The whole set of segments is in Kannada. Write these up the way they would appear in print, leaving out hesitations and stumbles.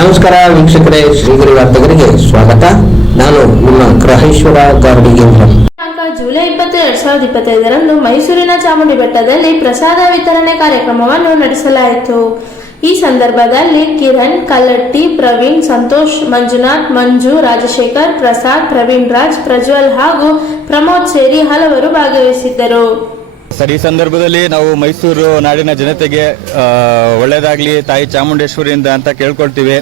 ನಮಸ್ಕಾರ ವೀಕ್ಷಕರೇ, ಶ್ರೀಗರಿ ವಾರ್ತೆಗರಿಗೆ ಸ್ವಾಗತ. ನಾನು ನಿಮ್ಮ ಗ್ರಹೇಶ್ವರ ಗಾರ್ಡಿಗೇಂದ್ರ. ಜುಲೈ 20, 2025 ಮೈಸೂರಿನ ಚಾಮುಂಡಿ ಬೆಟ್ಟದಲ್ಲಿ ಪ್ರಸಾದ ವಿತರಣೆ ಕಾರ್ಯಕ್ರಮವನ್ನು ನಡೆಸಲಾಯಿತು. ಈ ಸಂದರ್ಭದಲ್ಲಿ ಕಿರಣ್, ಕಲ್ಲಟ್ಟಿ, ಪ್ರವೀಣ್, ಸಂತೋಷ್, ಮಂಜುನಾಥ್, ಮಂಜು, ರಾಜಶೇಖರ್, ಪ್ರಸಾದ್, ಪ್ರವೀಣ್ ರಾಜ್, ಪ್ರಜ್ವಲ್ ಹಾಗೂ ಪ್ರಮೋದ್ ಸೇರಿ ಹಲವರು ಭಾಗವಹಿಸಿದ್ದರು. ಸರ್, ಈ ಸಂದರ್ಭದಲ್ಲಿ ನಾವು ಮೈಸೂರು ನಾಡಿನ ಜನತೆಗೆ ಒಳ್ಳೆಯದಾಗಲಿ ತಾಯಿ ಚಾಮುಂಡೇಶ್ವರಿಯಿಂದ ಅಂತ ಕೇಳ್ಕೊಳ್ತೀವಿ.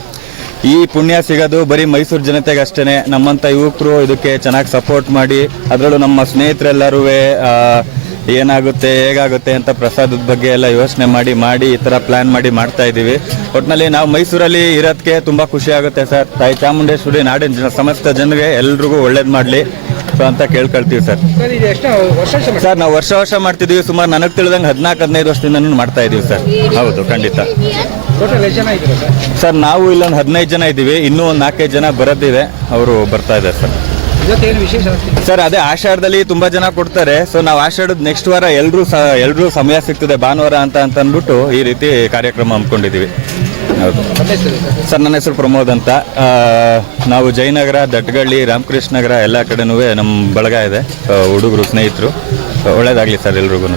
ಈ ಪುಣ್ಯ ಸಿಗೋದು ಬರೀ ಮೈಸೂರು ಜನತೆಗೆ ಅಷ್ಟೇ. ನಮ್ಮಂಥ ಯುವಕರು ಇದಕ್ಕೆ ಚೆನ್ನಾಗಿ ಸಪೋರ್ಟ್ ಮಾಡಿ, ಅದರಲ್ಲೂ ನಮ್ಮ ಸ್ನೇಹಿತರೆಲ್ಲರೂ ಏನಾಗುತ್ತೆ ಹೇಗಾಗುತ್ತೆ ಅಂತ ಪ್ರಸಾದದ ಬಗ್ಗೆ ಎಲ್ಲ ಯೋಚನೆ ಮಾಡಿ ಈ ಥರ ಪ್ಲ್ಯಾನ್ ಮಾಡಿ ಮಾಡ್ತಾ ಇದ್ದೀವಿ. ಒಟ್ಟಿನಲ್ಲಿ ನಾವು ಮೈಸೂರಲ್ಲಿ ಇರೋದಕ್ಕೆ ತುಂಬ ಖುಷಿ ಆಗುತ್ತೆ ಸರ್. ತಾಯಿ ಚಾಮುಂಡೇಶ್ವರಿ ನಾಡಿನ ಸಮಸ್ತ ಜನರಿಗೆ ಎಲ್ರಿಗೂ ಒಳ್ಳೇದು ಮಾಡಲಿ ಅಂತ ಕೇಳ್ಕೊಳ್ತೀವಿ ಸರ್. ಸರ್, ನಾವು ವರ್ಷ ಮಾಡ್ತಿದ್ದೀವಿ. ಸುಮಾರು ನನಗೆ ತಿಳಿದಂಗೆ 14-15 ವರ್ಷದಿಂದ ಮಾಡ್ತಾ ಇದೀವಿ ಸರ್. ಹೌದು, ಖಂಡಿತ ಸರ್. ನಾವು ಇಲ್ಲೊಂದು 15 ಜನ ಇದ್ದೀವಿ. ಇನ್ನೂ ಒಂದು 4-5 ಜನ ಬರೋದಿದೆ, ಅವರು ಬರ್ತಾ ಇದ್ದಾರೆ ಸರ್. ಸರ್, ಅದೇ ಆಷಾಢದಲ್ಲಿ ತುಂಬಾ ಜನ ಕೊಡ್ತಾರೆ. ಸೊ ನಾವು ಆಷಾಢದ ನೆಕ್ಸ್ಟ್ ವಾರ ಎಲ್ರೂ ಸಮಯ ಸಿಗ್ತದೆ ಭಾನುವಾರ ಅಂತ ಅಂದ್ಬಿಟ್ಟು ಈ ರೀತಿ ಕಾರ್ಯಕ್ರಮ ಹಮ್ಮಿಕೊಂಡಿದ್ದೀವಿ. ಹೌದು ಸರ್, ನನ್ನ ಹೆಸರು ಪ್ರಮೋದ್ ಅಂತ. ನಾವು ಜಯನಗರ, ದಟ್ಗಳ್ಳಿ, ರಾಮಕೃಷ್ಣ ನಗರ ಎಲ್ಲ ಕಡೆನೂ ನಮ್ಮ ಬಳಗ ಇದೆ, ಹುಡುಗರು, ಸ್ನೇಹಿತರು. ಒಳ್ಳೇದಾಗಲಿ ಸರ್ ಎಲ್ರಿಗೂ.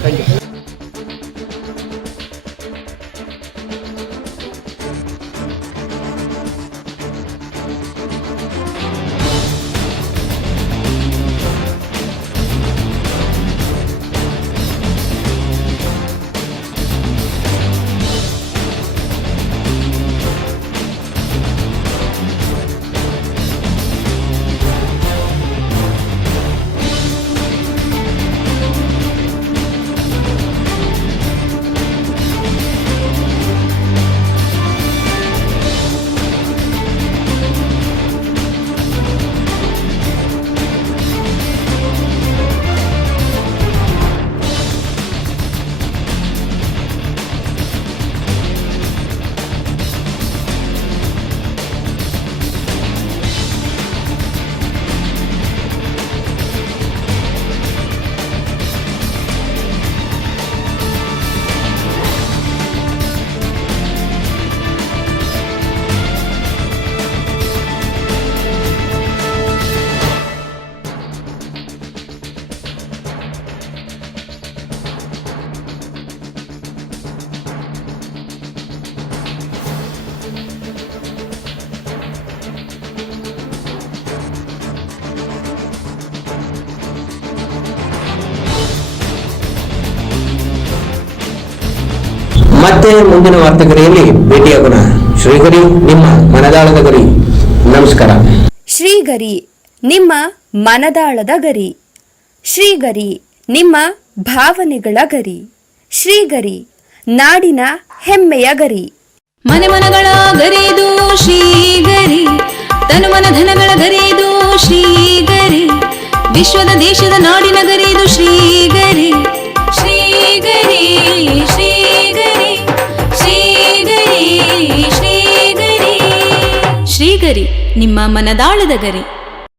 ಮತ್ತೆ ಮುಂದಿನ ವಾರ್ತೆಗರಿಯಲ್ಲಿ ಭೇಟಿಯಾಗೋಣ. ಶ್ರೀಗರಿ, ನಿಮ್ಮ ಮನದಾಳದ ಗರಿ. ನಮಸ್ಕಾರ. ಶ್ರೀಗರಿ, ನಿಮ್ಮ ಮನದಾಳದ ಗರಿ. ಶ್ರೀಗರಿ, ನಿಮ್ಮ ಭಾವನೆಗಳ ಗರಿ. ಶ್ರೀಗರಿ, ನಾಡಿನ ಹೆಮ್ಮೆಯ ಗರಿ. ಮನೆ ಮನಗಳ ಗರಿದು ಶ್ರೀಗರಿ, ತನು ಮನ ಧನಗಳ ಗರಿದು ಶ್ರೀಗರಿ, ವಿಶ್ವದ ದೇಶದ ನಾಡಿನ ಗರಿದು ಶ್ರೀಗರಿ. ಶ್ರೀಗರಿ ಶ್ರೀಗರಿ ಶ್ರೀಗರಿ ಶ್ರೀಗರಿ ಶ್ರೀಗರಿ, ನಿಮ್ಮ ಮನದಾಳದ ಗರಿ.